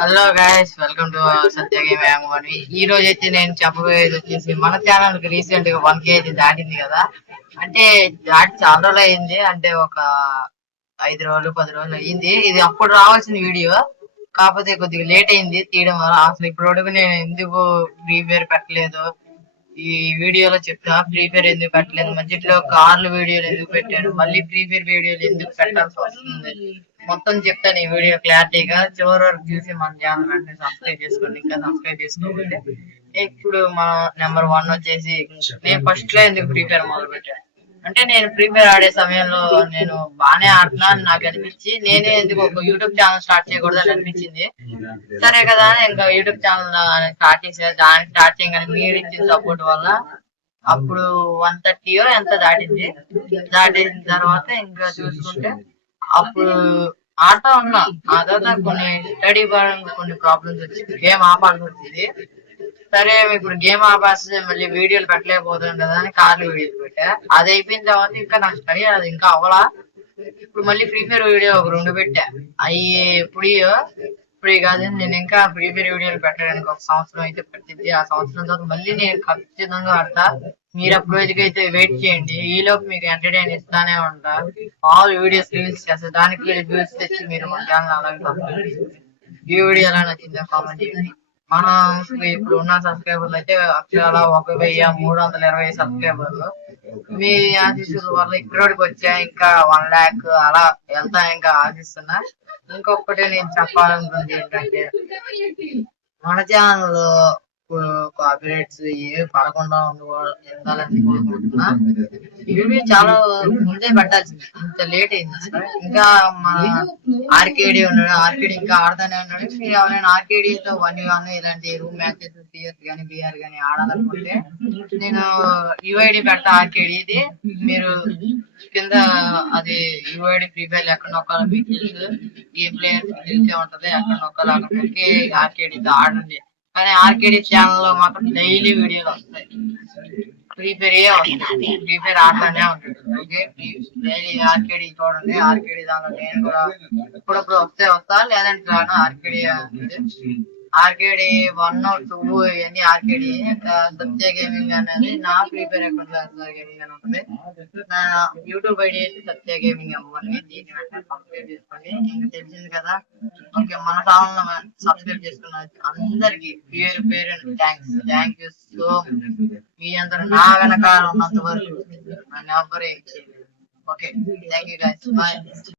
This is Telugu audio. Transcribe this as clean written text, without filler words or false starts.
Hello guys, welcome to Satya game Yamini. ఈ రోజు అయితే నేను చెప్పబోయేది వచ్చేసి మన ఛానల్ కి రీసెంట్ గా 1K దాటింది కదా. అంటే దాటి చాలా రోజులు అయింది, అంటే ఒక 5 రోజులు 10 రోజులు అయింది. ఇది అప్పుడు రావాల్సిన వీడియో, కాకపోతే కొద్దిగా లేట్ అయింది తీయడం వల్ల. అసలు ఇప్పుడు నేను ఎందుకు ఫ్రీ ఫైర్ పెట్టలేదు ఈ వీడియోలో చెప్తా. ఫ్రీ ఫైర్ ఎందుకు పెట్టలేదు, మధ్యలో కార్లు వీడియోలు ఎందుకు పెట్టాను, మళ్ళీ ఫ్రీ ఫైర్ వీడియోలు ఎందుకు పెట్టాల్సి వస్తుంది, మొత్తం చెప్తాను ఈ వీడియో క్లారిటీగా. చివరి వరకు చూసి మన ఛానల్ వెంటనే సబ్స్క్రైబ్ చేసుకోండి, ఇంకా సబ్స్క్రైబ్ చేసుకోండి. ఇప్పుడు మన నెంబర్ 1 వచ్చేసి, నేను ఫస్ట్ లో ఎందుకు ఫ్రీ ఫైర్ మొదలు పెట్టాను అంటే, నేను ఫ్రీ ఫైర్ ఆడే సమయంలో నేను బాగానే ఆడుతున్నా అని నాకు అనిపించి, నేనే ఎందుకు ఒక యూట్యూబ్ ఛానల్ స్టార్ట్ చేయకూడదు అని అనిపించింది. సరే కదా అని ఇంకా యూట్యూబ్ ఛానల్ స్టార్ట్ చేసా. దానికి స్టార్ట్ చేయగానే మీరు ఇచ్చిన సపోర్ట్ వల్ల అప్పుడు 130 ఎంత దాటింది. దాటిన తర్వాత ఇంకా చూసుకుంటే అప్పుడు ఆడుతా ఉన్నా. ఆ తర్వాత కొన్ని స్టడీ పరంగా కొన్ని ప్రాబ్లమ్స్ వచ్చి గేమ్ ఆపాల్సి వచ్చింది. సరే ఇప్పుడు గేమ్ ఆపేస్తే మళ్ళీ వీడియోలు పెట్టలేకపోతాం కదా అని కార్లు వీడియోలు పెట్టా. అది అయిపోయిన తర్వాత ఇంకా నాకు స్టడీ అది ఇంకా అవ్వలా. ఇప్పుడు మళ్ళీ ఫ్రీ ఫైర్ వీడియో ఒక 2 పెట్టా. అవి ఇప్పుడు కాదు, నేను ఇంకా ఫ్రీ ఫైర్ వీడియోలు పెట్టడానికి ఒక సంవత్సరం అయితే పట్టింది. ఆ సంవత్సరం తర్వాత మళ్ళీ నేను ఖచ్చితంగా ఆడతా. మీరు అప్పుడు రోజుకైతే వెయిట్ చేయండి. ఈలోపు మీకు ఎంటర్టైన్ ఇస్తానే ఉంటా. ఆల్ వీడియోస్ రిలీజ్ చేస్తా. దానికి వ్యూస్ తెచ్చి మీరు మన ఛానల్ అలాగే సబ్స్క్రైబ్ చేసుకోండి. ఈ వీడియో ఎలా నచ్చిందో కామెంట్ చేయండి. మనం ఇప్పుడు ఉన్న సబ్స్క్రైబర్లు అయితే అక్షరాల 1320 సబ్స్క్రైబర్లు. మీ ఆశీస్సుల వల్ల ఇక్కడికి వచ్చా. ఇంకా 1 lakh అలా వెళ్తా ఇంకా ఆశిస్తున్నా. ఇంకొకటి నేను చెప్పాలనుకుంది ఏంటంటే, మన ఛానల్ కాపీరైట్స్ ఏ పడకుండా ఉండాలని కోరుకుంటున్నా. ఇవి చాలా ముందే పెట్టాల్సింది, ఇంత లేట్ అయింది. ఇంకా మన ఆర్కేడీ ఉన్నాడు, ఆర్కేడీ ఇంకా ఆడతానే ఉన్నాడు. మీరు ఎవరైనా ఆర్కేడీతో 1v1 ఇలాంటి రూమ్ మ్యాచెస్ టీఎస్ కానీ బిఆర్ కానీ ఆడాలనుకుంటే నేను యుఐడి పెడతా ఆర్కేడీది. మీరు కింద అది యుఐడి ఫ్రీ ఫైర్ ఎక్కడ నొక్కాలో మీకు తెలుసు, గేమ్ ప్లేయర్స్ తెలిసే ఉంటది. ఎక్కడ నొక్కాలో అక్కడ నొక్కి ఆర్కేడీతో ఆడండి. కానీ ఆర్కేడీ ఛానల్ లో మాత్రం డైలీ వీడియోలు వస్తాయి. ఫ్రీ ఫైర్ వస్తుంది, ఫ్రీ ఫైర్ ఆడుతూనే ఉంటుంది. ఓకే, డైలీ ఆర్కేడీ చూడండి. ఆర్కేడీ దానిలో నేను కూడా ఇప్పుడప్పుడు వస్తా, లేదంటే రాను. ఆర్కేడీ 1 2 ఇవన్నీ ఆర్కేడీ. సత్య గేమింగ్ అనేది నా ఫ్రీ ఫైర్ అకౌంట్ లో సత్య గేమింగ్ అని ఉంటుంది. నా యూట్యూబ్ ఐడి అయితే సత్య గేమింగ్ అవ్వండి. దీన్ని వెంటనే సబ్స్క్రైబ్ చేసుకోండి. ఇంకా తెలిసింది కదా. ఓకే, మన ఛానల్ సబ్స్క్రైబ్ చేసుకున్న అందరికి పేరు పేరు థ్యాంక్ యూ సో మచ్. మీ అందరూ నా వెనకాల ఉన్నంత వరకు నన్ను ఎవ్వరు ఏం చేయలేదు. Okay, thank you guys, bye.